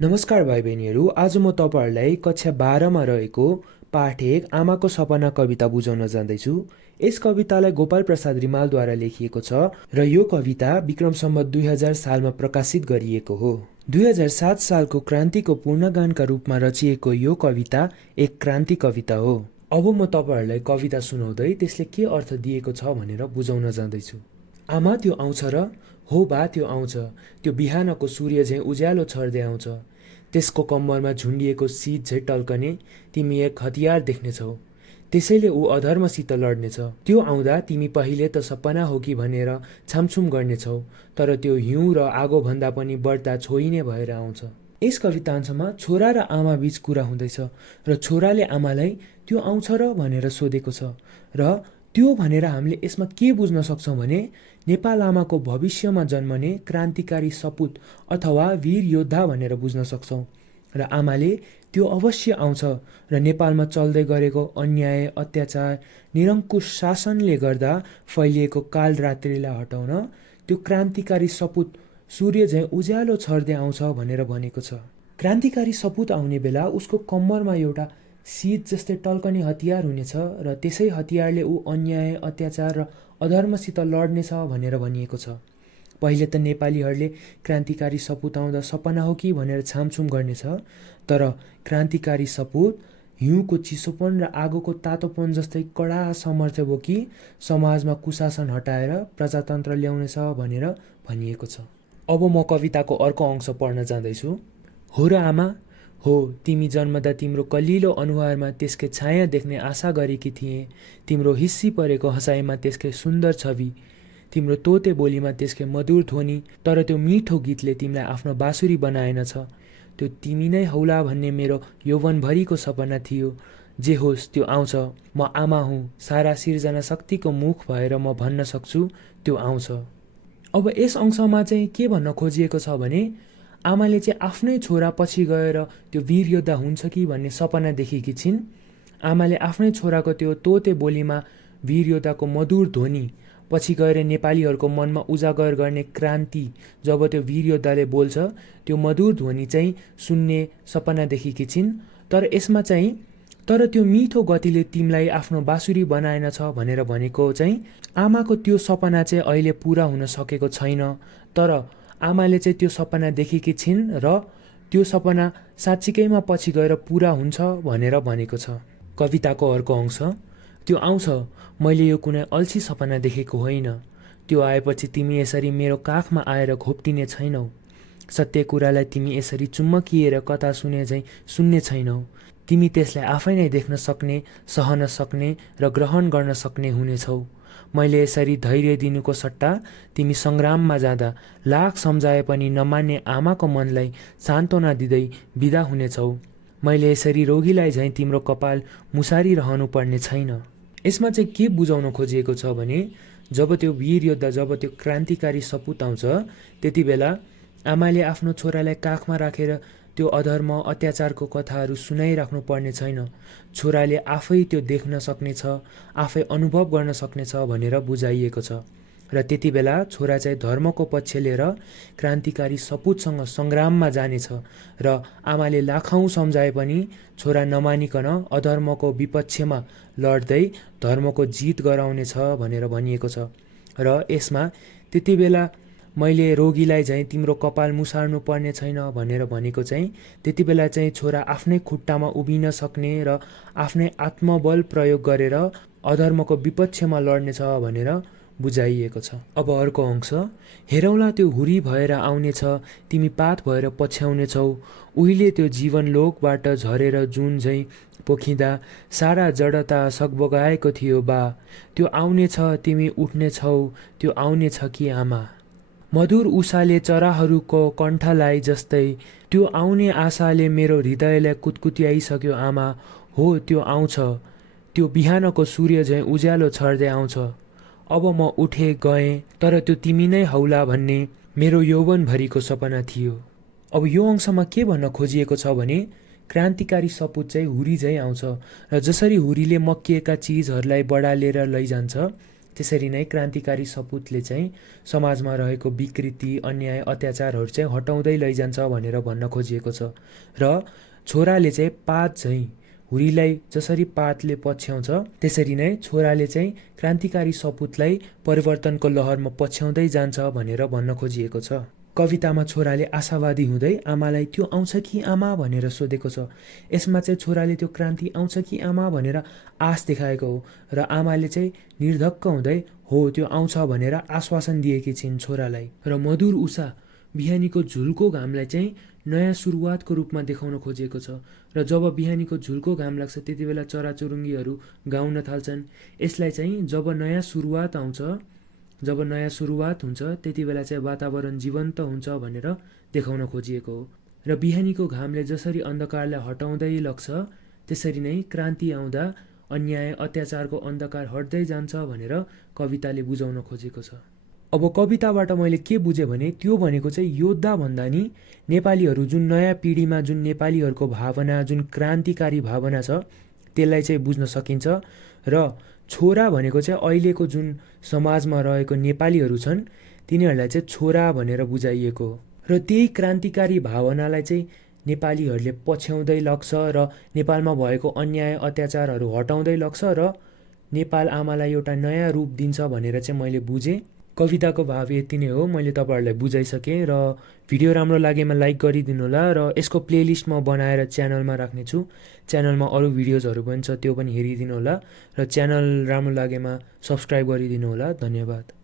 नमस्कार भाइ बहिनीहरू, आज म तपाईँहरूलाई कक्षा 12मा रहेको पाठ 1 आमाको सपना कविता बुझाउन जाँदैछु। यस कवितालाई गोपाल प्रसाद रिमालद्वारा लेखिएको छ र यो कविता विक्रम सम्वत 2000 सालमा प्रकाशित गरिएको हो। 2007 सालको क्रान्तिको पूर्णगानका रूपमा रचिएको यो कविता एक क्रान्ति कविता हो। अब म तपाईँहरूलाई कविता सुनाउँदै त्यसले के अर्थ दिएको छ भनेर बुझाउन जाँदैछु। आमा त्यो आउँछ र हो बा त्यो आउँछ, त्यो बिहानको सूर्य झैँ उज्यालो छर्दै आउँछ। त्यसको कम्मरमा झुन्डिएको शीत झैँ टल्कने तिमी एक हतियार देख्नेछौ, त्यसैले ऊ अधर्मसित लड्नेछ। त्यो आउँदा तिमी पहिले त सपना हो कि भनेर छामछुम गर्नेछौ, तर त्यो हिउँ र आगो भन्दा पनि बढ्ता छोइने भएर आउँछ। यस कवितांशमा छोरा र आमा बीच कुरा हुँदैछ र छोराले आमालाई त्यो आउँछ र भनेर सोधेको छ। र त्यो भनेर हामीले यसमा के बुझ्न सक्छौँ भने नेपाल आमाको भविष्यमा जन्मने क्रान्तिकारी सपुत अथवा वीर योद्धा भनेर बुझ्न सक्छौँ। र आमाले त्यो अवश्य आउँछ र नेपालमा चल्दै गरेको अन्याय, अत्याचार, निरङ्कुश शासनले गर्दा फैलिएको कालरात्रिलाई हटाउन त्यो क्रान्तिकारी सपुत सूर्य झैँ उज्यालो छर्दै आउँछ भनेर भनेको छ। क्रान्तिकारी सपुत आउने बेला उसको कम्मरमा एउटा शीत जस्तै टल्कने हतियार हुनेछ र त्यसै हतियारले ऊ अन्याय, अत्याचार र अधर्मसित लड्नेछ भनेर भनिएको छ। पहिले त नेपालीहरूले क्रान्तिकारी सपुत आउँदा सपना हो कि भनेर छामछुम गर्नेछ, तर क्रान्तिकारी सपुत हिउँको चिसोपन र आगोको तातोपन जस्तै कडा सामर्थ्य बोकी समाजमा कुशासन हटाएर प्रजातन्त्र ल्याउनेछ भनेर भनिएको छ। अब म कविताको अर्को अंश पढ्न जाँदैछु। हो र आमा, हो, तिमी जन्मदा तिम्रो कलिलो अनुहारमा त्यसकै छाया देख्ने आशा गरेकी थिएँ। तिम्रो हिस्सी परेको हँसाइमा त्यसकै सुन्दर छवि, तिम्रो तोते बोलीमा त्यसकै मधुर ध्वनि, तर त्यो मिठो गीतले तिमीलाई आफ्नो बाँसुरी बनाएनछ। त्यो तिमी नै हौला भन्ने मेरो यौवनभरिको सपना थियो। जे होस् त्यो आउँछ, म आमा हुँ, सारा सिर्जना शक्तिको मुख भएर म भन्न सक्छु त्यो आउँछ। अब यस अंशमा चाहिँ के भन्न खोजिएको छ भने आमाले चाहिँ आफ्नै छोरा पछि गएर त्यो वीर योद्धा हुन्छ कि भन्ने सपना देखेकी छिन्। आमाले आफ्नै छोराको त्यो तोते बोलीमा वीर योद्धाको मधुर ध्वनि पछि गएर नेपालीहरूको मनमा उजागर गर्ने क्रान्ति जब त्यो वीर योद्धाले बोल्छ त्यो मधुर ध्वनि चाहिँ सुन्ने सपना देखेकी छिन्। तर यसमा चाहिँ तर त्यो मिठो गतिले तिमीलाई आफ्नो बाँसुरी बनाएनछ भनेर भनेको चाहिँ आमाको त्यो सपना चाहिँ अहिले पुरा हुन सकेको छैन, तर आमाले चाहिँ त्यो सपना देखेकी छिन् र त्यो सपना साँच्चीकैमा पछि गएर पुरा हुन्छ भनेर भनेको छ। कविताको अर्को अंश। त्यो आउँछ, मैले यो कुनै अल्छी सपना देखेको होइन। त्यो आएपछि तिमी यसरी मेरो काखमा आएर घोप्टिने छैनौ। सत्य कुरालाई तिमी यसरी चुम्बकिएर कथा सुने झैँ सुन्ने छैनौ। तिमी त्यसलाई आफै नै देख्न सक्ने, सहन सक्ने र ग्रहण गर्न सक्ने हुनेछौ। मैले यसरी धैर्य दिनुको सट्टा तिमी सङ्ग्राममा जाँदा लाख सम्झाए पनि नमान्ने आमाको मनलाई सान्त्वना दिँदै बिदा हुनेछौ। मैले यसरी रोगीलाई झैँ तिम्रो कपाल मुसारिरहनु पर्ने छैन। यसमा चाहिँ के बुझाउन खोजिएको छ भने जब त्यो वीर योद्धा, जब त्यो क्रान्तिकारी सपुत आउँछ त्यति बेला आमाले आफ्नो छोरालाई काखमा राखेर त्यो अधर्म, अत्याचारको कथाहरू सुनाइराख्नु पर्ने छैन। छोराले आफै त्यो देख्न सक्नेछ, आफै अनुभव गर्न सक्नेछ भनेर बुझाइएको छ। र त्यति बेला छोरा चाहिँ धर्मको पक्ष लिएर क्रान्तिकारी सपुतसँग सङ्ग्राममा जानेछ र आमाले लाखौँ सम्झाए पनि छोरा नमानिकन अधर्मको विपक्षमा लड्दै धर्मको जित गराउनेछ भनेर भनिएको छ। र यसमा त्यति बेला मैले रोगीलाई चाहिँ तिम्रो कपाल मुसार्नु पर्ने छैन भनेर भनेको चाहिँ त्यति बेला चाहिँ छोरा आफ्नै खुट्टामा उभिन सक्ने र आफ्नै आत्मबल प्रयोग गरेर अधर्मको विपक्षमा लड्नेछ भनेर बुझाइएको छ। अब अर्को अंश। हेरौँला त्यो हुरी भएर आउनेछ, तिमी पात भएर पछ्याउनेछौ। उहिले त्यो जीवनलोकबाट झरेर जुन झैँ पोखिँदा सारा जडता सगबगाएको थियो बा। त्यो आउनेछ, तिमी उठ्नेछौ, त्यो आउनेछ कि आमा। मधुर उषाले चराहरूको कण्ठलाई जस्तै त्यो आउने आशाले मेरो हृदयलाई कुतकुत्याइसक्यो आमा। हो त्यो आउँछ, त्यो बिहानको सूर्य झैँ उज्यालो छर्दै आउँछ। अब म उठे गएँ, तर त्यो तिमी नै हौला भन्ने मेरो यौवनभरिको सपना थियो। अब यो अंशमा के भन्न खोजिएको छ भने क्रान्तिकारी सपुत चाहिँ हुरी झैँ आउँछ र जसरी हुरीले मक्किएका चिजहरूलाई बढालेर लैजान्छ त्यसरी नै क्रान्तिकारी सपुतले चाहिँ समाजमा रहेको विकृति, अन्याय, अत्याचारहरू चाहिँ हटाउँदै लैजान्छ भनेर भन्न खोजिएको छ। र छोराले चाहिँ पात चाहिँ हुरीलाई जसरी पातले पछ्याउँछ त्यसरी नै छोराले चाहिँ क्रान्तिकारी सपुतलाई परिवर्तनको लहरमा पछ्याउँदै जान्छ भनेर भन्न खोजिएको छ। कवितामा छोराले आशावादी हुँदै आमालाई त्यो आउँछ कि आमा भनेर सोधेको छ। यसमा चाहिँ छोराले त्यो क्रान्ति आउँछ कि आमा भनेर आश देखाएको हो र आमाले चाहिँ निर्धक्क हुँदै हो त्यो आउँछ भनेर आश्वासन दिएकी छिन् छोरालाई। र मधुर उषा बिहानीको झुल्को घामलाई चाहिँ नयाँ सुरुवातको रूपमा देखाउन खोजिएको छ। र जब बिहानीको झुल्को घाम लाग्छ त्यति बेला चराचुरुङ्गीहरू गाउन थाल्छन्। यसलाई चाहिँ जब नयाँ सुरुवात हुन्छ त्यति बेला चाहिँ वातावरण जीवन्त हुन्छ भनेर देखाउन खोजिएको हो। र बिहानीको घामले जसरी अन्धकारलाई हटाउँदै लग्छ त्यसरी नै क्रान्ति आउँदा अन्याय अत्याचारको अन्धकार हट्दै जान्छ भनेर कविताले बुझाउन खोजेको छ। अब कविताबाट मैले के बुझेँ भने त्यो भनेको चाहिँ योद्धा भन्दा नि नेपालीहरू जुन नयाँ पिँढीमा जुन नेपालीहरूको भावना, जुन क्रान्तिकारी भावना छ त्यसलाई चाहिँ बुझ्न सकिन्छ। र छोरा भनेको चाहिँ अहिलेको जुन समाजमा रहेको नेपालीहरू छन् तिनीहरूलाई चाहिँ छोरा भनेर बुझाइएको हो। र त्यही क्रान्तिकारी भावनालाई चाहिँ नेपालीहरूले पछ्याउँदै लग्छ र नेपालमा भएको अन्याय अत्याचारहरू हटाउँदै लग्छ र नेपाल आमालाई एउटा नयाँ रूप दिन्छ भनेर चाहिँ मैले बुझेँ। कविताको भाव यति नै हो, मैले तपाईँहरूलाई बुझाइसकेँ। र भिडियो राम्रो लागेमा लाइक गरिदिनु होला र यसको प्लेलिस्ट म बनाएर च्यानलमा राख्नेछु। च्यानलमा अरू भिडियोजहरू पनि छ त्यो पनि हेरिदिनु होला र च्यानल राम्रो लागेमा सब्सक्राइब गरिदिनु होला। धन्यवाद।